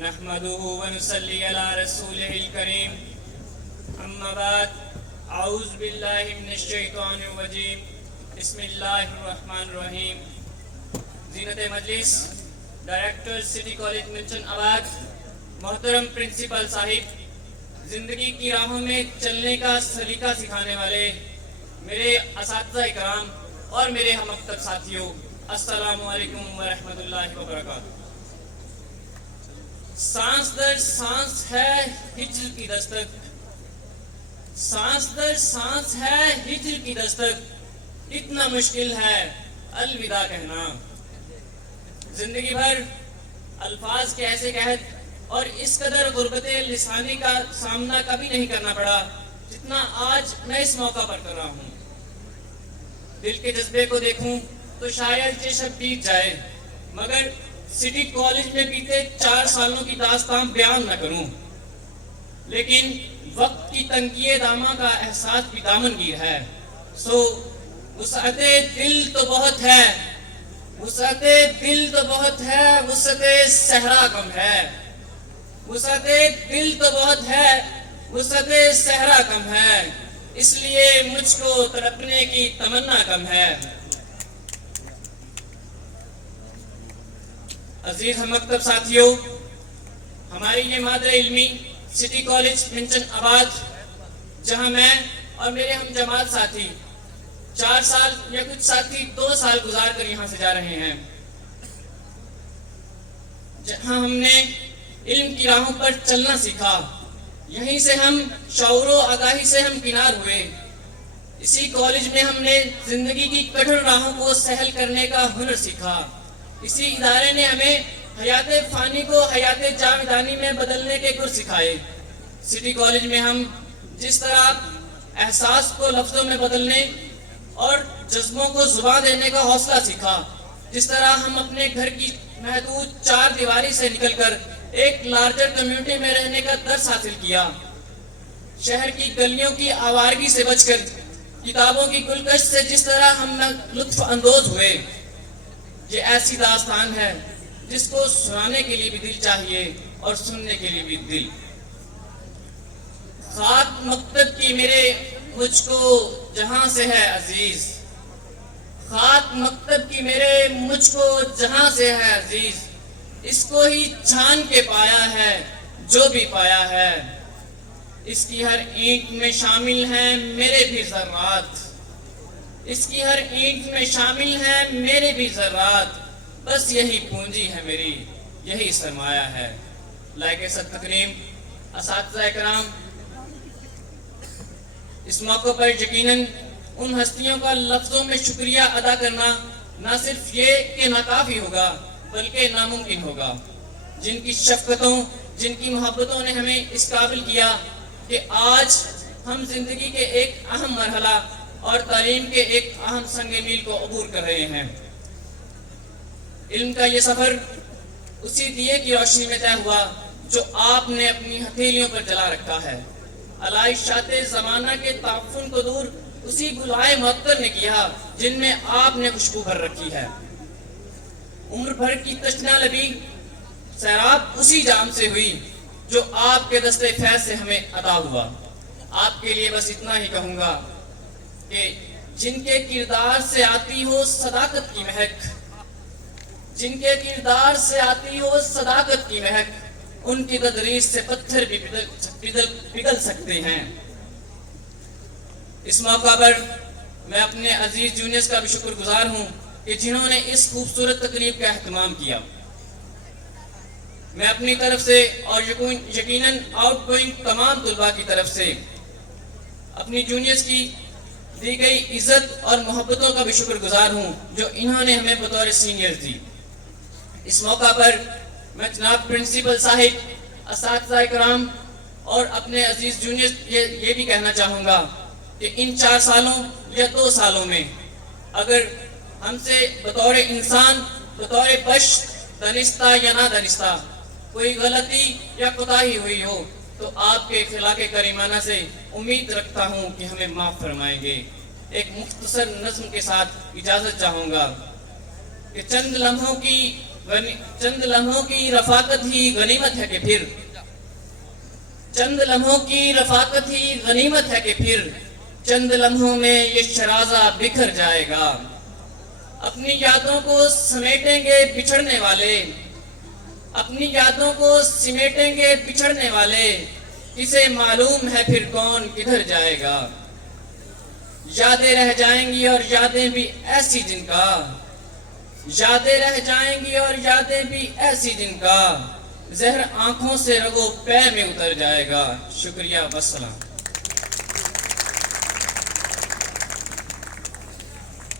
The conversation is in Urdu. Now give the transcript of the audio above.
نحمده ونصلي على رسوله الكريم اما بعد اعوذ باللہ من الشیطان الرجیم بسم اللہ الرحمن الرحیم. زینت مجلس ڈائریکٹر سٹی کالج ملچن آباد، محترم پرنسپل صاحب، زندگی کی راہوں میں چلنے کا سلیقہ سکھانے والے میرے اساتذہ اکرام اور میرے ہم مکتب ساتھیوں، السلام علیکم ورحمۃ اللہ وبرکاتہ. سانس در سانس ہے ہجر کی دستک، سانس در سانس ہے ہجر کی دستک، اتنا مشکل ہے الوداع کہنا. زندگی بھر الفاظ کے ایسے قحط اور اس قدر غربت لسانی کا سامنا کبھی نہیں کرنا پڑا جتنا آج میں اس موقع پر کر رہا ہوں. دل کے جذبے کو دیکھوں تو شاید یہ شب بیت جائے، مگر سٹی کالج میں بیتے 4 سالوں کی داستان بیان نہ کروں. لیکن وقت کی تنگی داماں کا احساس بھی دامن گیر ہے. سو وسعت دل تو بہت ہے، وسعت دل تو بہت ہے، وسعت صحرا کم ہے. وسعت دل تو بہت ہے، وسعت صحرا کم ہے، اس لیے مجھ کو تڑپنے کی تمنا کم ہے. عزیز ہم مکتب ساتھیوں، ہماری یہ مادر علمی سٹی کالج ملچن آباد، جہاں میں اور میرے ہم جماعت ساتھی 4 سال یا کچھ ساتھی 2 سال گزار کر یہاں سے جا رہے ہیں، جہاں ہم نے علم کی راہوں پر چلنا سیکھا. یہیں سے ہم شعور و آگاہی سے ہم کنار ہوئے. اسی کالج میں ہم نے زندگی کی کٹھن راہوں کو سہل کرنے کا ہنر سیکھا. اسی ادارے نے ہمیں حیات فانی کو حیات جاودانی میں بدلنے کے گر سکھائے. سٹی کالج میں ہم جس طرح احساس کو لفظوں میں بدلنے اور جذبوں کو زبان دینے کا حوصلہ سیکھا، جس طرح ہم اپنے گھر کی محدود 4 دیواری سے نکل کر ایک لارجر کمیونٹی میں رہنے کا درس حاصل کیا، شہر کی گلیوں کی آوارگی سے بچ کر کتابوں کی گلکش سے جس طرح ہم لطف اندوز ہوئے، یہ ایسی داستان ہے جس کو سنانے کے لیے بھی دل چاہیے اور سننے کے لیے بھی دل. خاک مکتب کی میرے مجھ کو جہاں سے ہے عزیز، خاک مکتب کی میرے مجھ کو جہاں سے ہے عزیز، اس کو ہی چھان کے پایا ہے جو بھی پایا ہے. اس کی ہر اینٹ میں شامل ہیں میرے بھی ذرات، اس کی ہر اینٹ میں شامل ہیں میرے بھی ذرات، بس یہی پونجی ہے میری، یہی سرمایہ ہے. لائق صد تکریم اساتذہ اکرام، اس موقع پر یقیناً ان ہستیوں کا لفظوں میں شکریہ ادا کرنا نہ صرف یہ کہ ناکافی ہوگا بلکہ ناممکن ہوگا، جن کی شفقتوں، جن کی محبتوں نے ہمیں اس قابل کیا کہ آج ہم زندگی کے ایک اہم مرحلہ اور تعلیم کے ایک اہم سنگ میل کو عبور کر رہے ہیں. علم کا یہ سفر اسی دیے کی روشنی میں طے ہوا جو آپ نے اپنی ہتھیلیوں پر جلا رکھا ہے. علائشات زمانہ کے تعفن کو دور اسی گلائے معطر نے کیا جن میں آپ نے خوشبو بھر رکھی ہے. عمر بھر کی تشنہ لبی سیراب اسی جام سے ہوئی جو آپ کے دستے فیض سے ہمیں عطا ہوا. آپ کے لیے بس اتنا ہی کہوں گا کہ جن کے کردار سے آتی ہو صداقت کی مہک، جن کے کردار سے آتی ہو صداقت کی مہک، ان کی تدریس سے پتھر بھی پگھل سکتے ہیں. اس موقع پر میں اپنے عزیز جونیئرز کا بھی شکر گزار ہوں کہ جنہوں نے اس خوبصورت تقریب کا اہتمام کیا. میں اپنی طرف سے اور یقیناً آؤٹ گوئنگ تمام طلباء کی طرف سے اپنی جونیئرز کی دی گئی عزت اور محبتوں کا بھی شکر گزار ہوں جو انہوں نے ہمیں بطور سینئر دی. اس موقع پر میں جناب پرنسپل صاحب، اساتذہ اکرام اور اپنے عزیز جونیئر یہ بھی کہنا چاہوں گا کہ ان 4 سالوں یا 2 سالوں میں اگر ہم سے بطور انسان، بطور بشر، دانستہ یا نہ دانستہ کوئی غلطی یا کوتاہی ہوئی ہو تو آپ کے اخلاق کریمانہ سے امید رکھتا ہوں کہ ہمیں معاف فرمائیں گے. ایک مختصر نظم کے ساتھ اجازت چاہوں گا کہ چند لمحوں کی چند لمحوں کی رفاقت ہی غنیمت ہے کہ پھر چند لمحوں کی رفاقت ہی غنیمت ہے کہ پھر چند لمحوں میں یہ شرازہ بکھر جائے گا. اپنی یادوں کو سمیٹیں گے بچھڑنے والے، اپنی یادوں کو سمیٹیں گے بچھڑنے والے، کسے معلوم ہے پھر کون کدھر جائے گا. یادیں رہ جائیں گی اور یادیں بھی ایسی جن کا، یادیں رہ جائیں گی اور یادیں بھی ایسی جن کا زہر آنکھوں سے رگو پے میں اتر جائے گا. شکریہ، والسلام.